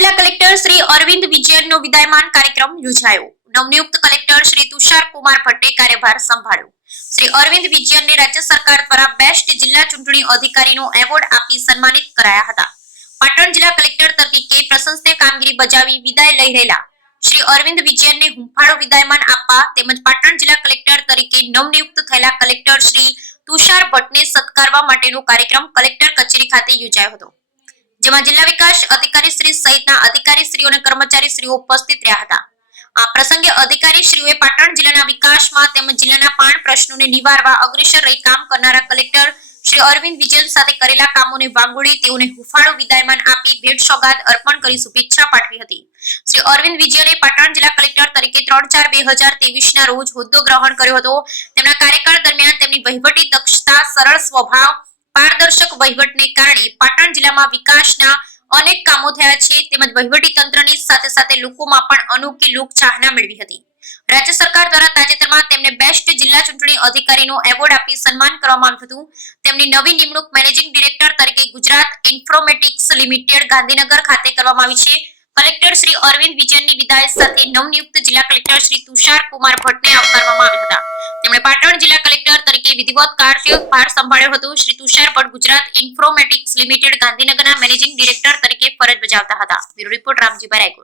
જિલ્લા કલેક્ટર શ્રી અરવિંદ વિજયનનો વિદાયમાન કાર્યક્રમ યોજાયો. નવનિયુક્ત કલેક્ટર શ્રી તુષાર કુમાર ભટ્ટે કાર્યભાર સંભાળ્યો. શ્રી અરવિંદ વિજયનને રાજ્ય સરકાર દ્વારા બેસ્ટ જિલ્લા ચૂંટણી અધિકારીનો એવોર્ડ આપી સન્માનિત કરાયા હતા. પાટણ જિલ્લા કલેક્ટર તરીકે પ્રશંસનીય કામગીરી બજાવી વિદાય લઈ રહેલા શ્રી અરવિંદ વિજયનને હુંફાળો વિદાયમાન આપવા તેમજ પાટણ જિલ્લા કલેક્ટર તરીકે નવનિયુક્ત થયેલા કલેક્ટર શ્રી તુષાર ભટ્ટને સત્કારવા માટેનો કાર્યક્રમ કલેક્ટર કચેરી ખાતે યોજાયો હતો. જેમાં જિલ્લા વિકાસ અધિકારી શ્રી સહિતના અધિકારી શ્રીઓ અને કર્મચારી શ્રીઓ ઉપસ્થિત રહ્યા હતા. આ પ્રસંગે અધિકારી શ્રીઓએ પાટણ જિલ્લાના વિકાસમાં તેમજ જિલ્લાના પાણ પ્રશ્નોને નિવારવા અગ્રેસર રહી કામ કરનારા કલેક્ટર શ્રી અરવિંદ વિજયન સાથે કરેલા કામોને વાંગોળી તેઓને હુફાળો વિદાયમાન આપી ભેટ સોગાદ અર્પણ કરી શુભેચ્છા પાઠવી હતી. શ્રી અરવિંદ વિજયને પાટણ જિલ્લા કલેક્ટર તરીકે ત્રણ ચાર બે હજાર ત્રેવીસ ના રોજ હોદ્દો ગ્રહણ કર્યો હતો. તેમના કાર્યકાળ દરમિયાન તેમની વહીવટી દક્ષતા, સરળ સ્વભાવ પારદર્શક વહીવટને કારણે પાટણ જિલ્લામાં વિકાસના અનેક કામો થયા છે. તેમજ વહીવટી તંત્રની સાથે સાથે લોકોમાં પણ અનોખી લોકચાહના મેળવી હતી. રાજ્ય સરકાર દ્વારા તાજેતરમાં તેમને બેસ્ટ જિલ્લા ચૂંટણી અધિકારીનો એવોર્ડ આપી સન્માન કરવામાં આવ્યું હતું. તેમની નવી નિમણૂક મેનેજિંગ ડિરેક્ટર તરીકે ગુજરાત ઇન્ફોર્મેટિક્સ લિમિટેડ ગાંધીનગર ખાતે કરવામાં આવી છે. કલેક્ટર શ્રી અરવિંદ વિજયનની વિદાય સાથે નવનિયુક્ત જિલ્લા કલેક્ટર શ્રી તુષાર કુમાર ભટ્ટને આવકારવામાં આવ્યા હતા. તેમણે પાટણ જિલ્લા કલેક્ટર વિધિવત કાર્યભાર સંભાળ્યો હતો. શ્રી તુષાર ભટ્ટ ગુજરાત ઇન્ફોમેટિક્સ લિમિટેડ ગાંધીનગરના મેનેજિંગ ડિરેક્ટર તરીકે ફરજ બજાવતા હતા. Bureau report Ramji Raygur